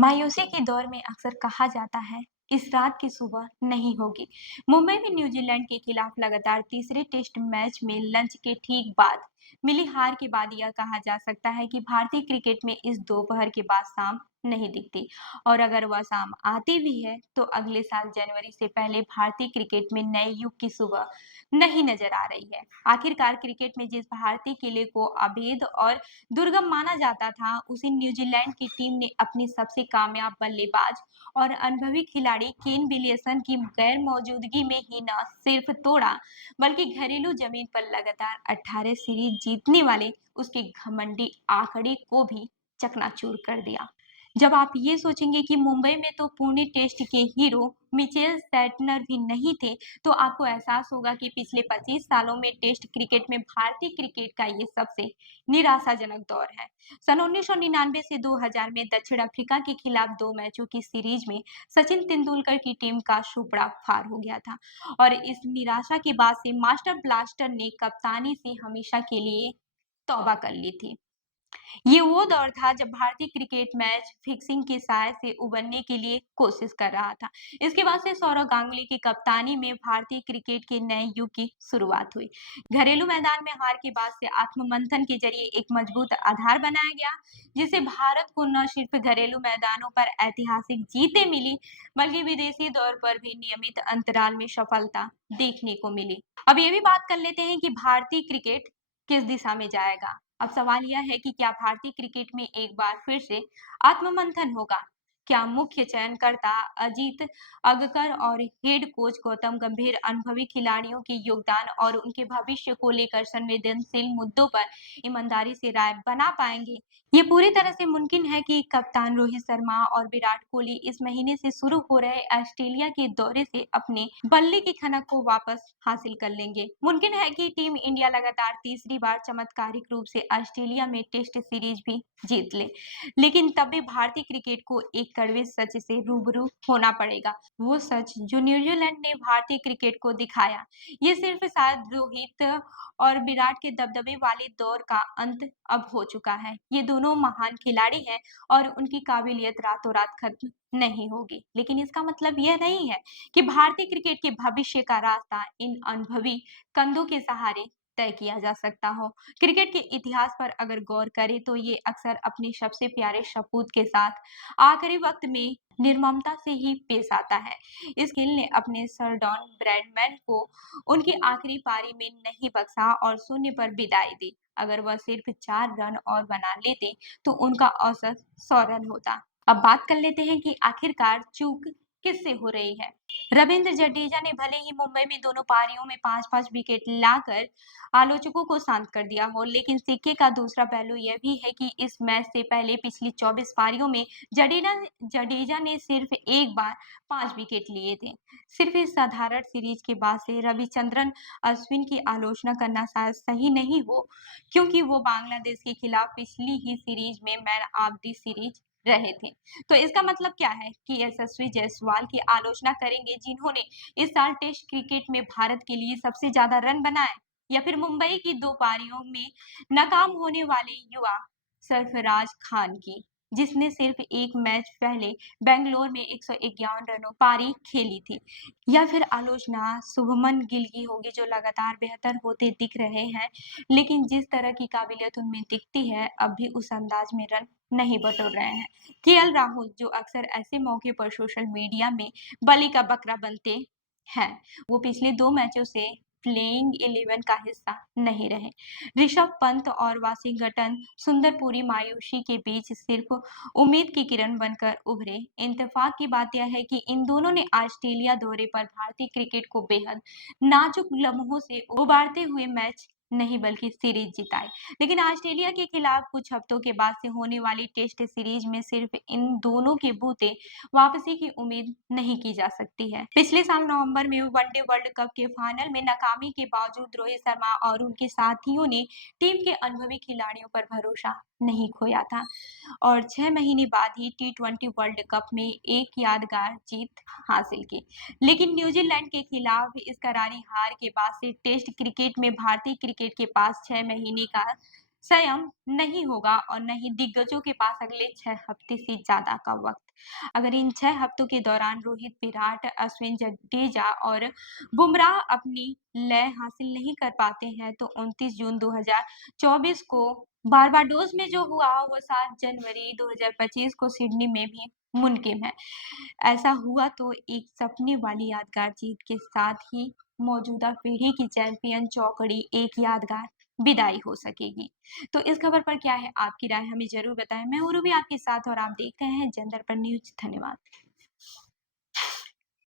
मायूसी के दौर में अक्सर कहा जाता है, इस रात की सुबह नहीं होगी। मुंबई में न्यूजीलैंड के खिलाफ लगातार तीसरे टेस्ट मैच में लंच के ठीक बाद मिली हार के बाद यह कहा जा सकता है कि भारतीय क्रिकेट में इस दोपहर के बाद शाम नहीं दिखती। और अगर वह शाम आती भी है तो अगले साल जनवरी से पहले भारतीय क्रिकेट में नए युग की सुबह नहीं नजर आ रही है। आखिरकार क्रिकेट में जिस भारतीय किले को अभेद और दुर्गम माना जाता था, उसे न्यूजीलैंड की टीम ने अपनी सबसे कामयाब बल्लेबाज और अनुभवी खिलाड़ी केन विलियमसन की गैर मौजूदगी में ही न सिर्फ तोड़ा, बल्कि घरेलू जमीन पर लगातार 18 सीरीज जीतने वाले उसके घमंडी आंकड़े को भी चकनाचूर कर दिया। जब आप ये सोचेंगे कि मुंबई में तो पुणे टेस्ट के हीरो मिचेल सैटनर भी नहीं थे, तो आपको एहसास होगा कि पिछले 25 सालों में टेस्ट क्रिकेट में भारतीय क्रिकेट का ये सबसे निराशाजनक दौर है। सन 1999 से 2000 में दक्षिण अफ्रीका के खिलाफ 2 मैचों की सीरीज में सचिन तेंदुलकर की टीम का शुबड़ा फार हो गया था और इस निराशा के बाद से मास्टर ब्लास्टर ने कप्तानी से हमेशा के लिए तौबा कर ली थी। ये वो दौर था जब भारतीय क्रिकेट मैच फिक्सिंग के साय से उबरने के लिए कोशिश कर रहा था। इसके बाद से सौरव गांगुली की कप्तानी में भारतीय क्रिकेट के नए युग की शुरुआत हुई। घरेलू मैदान में हार के बाद से आत्ममंथन के जरिए एक मजबूत आधार बनाया गया, जिससे भारत को न सिर्फ घरेलू मैदानों पर ऐतिहासिक जीतें मिली, बल्कि विदेशी दौर पर भी नियमित अंतराल में सफलता देखने को मिली। अब ये भी बात कर लेते हैं कि भारतीय क्रिकेट किस दिशा में जाएगा। अब सवाल यह है कि क्या भारतीय क्रिकेट में एक बार फिर से आत्ममंथन होगा? क्या मुख्य चयनकर्ता अजीत अगकर और हेड कोच गौतम गंभीर अनुभवी खिलाड़ियों के योगदान और उनके भविष्य को लेकर संवेदनशील मुद्दों पर ईमानदारी से राय बना पाएंगे? ये पूरी तरह से मुमकिन है कि कप्तान रोहित शर्मा और विराट कोहली इस महीने से शुरू हो रहे ऑस्ट्रेलिया के दौरे से अपने बल्ले की खनक को वापस हासिल कर लेंगे। मुमकिन है कि टीम इंडिया लगातार तीसरी बार चमत्कारिक रूप से ऑस्ट्रेलिया में टेस्ट सीरीज भी जीत ले, लेकिन तब भी भारतीय क्रिकेट को एक कड़वे सच से रूबरू होना पड़ेगा। वो सच जो न्यूजीलैंड ने भारतीय क्रिकेट को दिखाया, ये सिर्फ शायद रोहित और विराट के दबदबे वाले दौर का अंत अब हो चुका है। ये दोनों महान खिलाड़ी हैं और उनकी काबिलियत रातों रात खत्म नहीं होगी, लेकिन इसका मतलब यह नहीं है कि भारतीय क्रिकेट के भविष्य का रास्ता इन अनुभवी कंधों के सहारे तय किया जा सकता हो। क्रिकेट के इतिहास पर अगर गौर करें तो ये अक्सर अपने सबसे प्यारे सपूत के साथ आखिरी वक्त में निर्ममता से ही पेश आता है। इस खेल ने अपने सर डॉन ब्रैडमैन को उनकी आखिरी पारी में नहीं बख्शा और शून्य पर विदाई दी। अगर वह सिर्फ 4 रन और बना लेते तो उनका औसत 100 रन होता। अब बात कर लेते हैं कि आखिरकार चूक किससे हो रही है। रविंद्र जडेजा ने भले ही मुंबई में दोनों पारियों में 5-5 विकेट लाकर आलोचकों को शांत कर दिया हो, लेकिन सिक्के का दूसरा पहलू यह भी है कि इस मैच से पहले पिछली 24 पारियों में जडेजा जडेजा ने सिर्फ एक बार 5 विकेट लिए थे। सिर्फ इस साधारण सीरीज के बाद से रविचंद्रन अश्विन की आलोचना करना शायद सही नहीं हो, क्योंकि वो बांग्लादेश के खिलाफ पिछली ही सीरीज में मैन ऑफ द सीरीज रहे थे। तो इसका मतलब क्या है कि यशस्वी जायसवाल की आलोचना करेंगे जिन्होंने इस साल टेस्ट क्रिकेट में भारत के लिए सबसे ज्यादा रन बनाए, या फिर मुंबई की 2 पारियों में नाकाम होने वाले युवा सरफराज खान की, जिसने सिर्फ एक मैच पहले बेंगलोर में 151 रनों पारी खेली थी, या फिर आलोचना शुभमन गिल की होगी जो लगातार बेहतर होते दिख रहे हैं, लेकिन जिस तरह की काबिलियत उनमें दिखती है अब भी उस अंदाज में रन नहीं बटोर रहे हैं। केएल राहुल जो अक्सर ऐसे मौके पर सोशल मीडिया में बलि का बकरा बनते हैं, वो पिछले 2 मैचों से प्लेइंग 11 का हिस्सा नहीं रहे। ऋषभ पंत और वाशिंगटन सुंदर पूरी मायूसी के बीच सिर्फ उम्मीद की किरण बनकर उभरे। इत्तेफाक की बात यह है कि इन दोनों ने ऑस्ट्रेलिया दौरे पर भारतीय क्रिकेट को बेहद नाजुक लम्हों से उबारते हुए मैच नहीं बल्कि सीरीज जिताई। लेकिन ऑस्ट्रेलिया के खिलाफ कुछ हफ्तों के बाद से होने वाली टेस्ट सीरीज में सिर्फ इन दोनों के बूते वापसी की उम्मीद नहीं की जा सकती है। पिछले साल नवंबर में वनडे वर्ल्ड कप के फाइनल में नाकामी के बावजूद रोहित शर्मा और उनके साथियों ने टीम के अनुभवी खिलाड़ियों पर भरोसा नहीं खोया था और 6 महीने बाद ही टी20 वर्ल्ड कप में एक यादगार जीत हासिल की। लेकिन न्यूजीलैंड के खिलाफ इस करारी हार के बाद से टेस्ट क्रिकेट में भारतीय क्रिकेट के पास 6 महीने का संयम नहीं होगा और न ही दिग्गजों के पास अगले 6 हफ्ते से ज़्यादा का वक़्त। अगर इन 6 हफ्तों के दौरान रोहित, विराट, अश्विन, जडेजा और बुमराह अपनी लय हासिल नहीं कर पाते हैं, तो 29 जून 2024 को बारबाडोस में जो हुआ, वो 7 जनवरी 2025 को सिडनी में भी मुमकिन है। ऐसा हुआ तो एक सपने वाली यादगार जीत के साथ ही मौजूदा पीढ़ी की चैंपियन चौकड़ी एक यादगार विदाई हो सकेगी। तो इस खबर पर क्या है आपकी राय हमें ज़रूर बताएँ। मैं हूँ रूबी आपके साथ और आप देख रहे हैं जनदर्पण न्यूज़। धन्यवाद।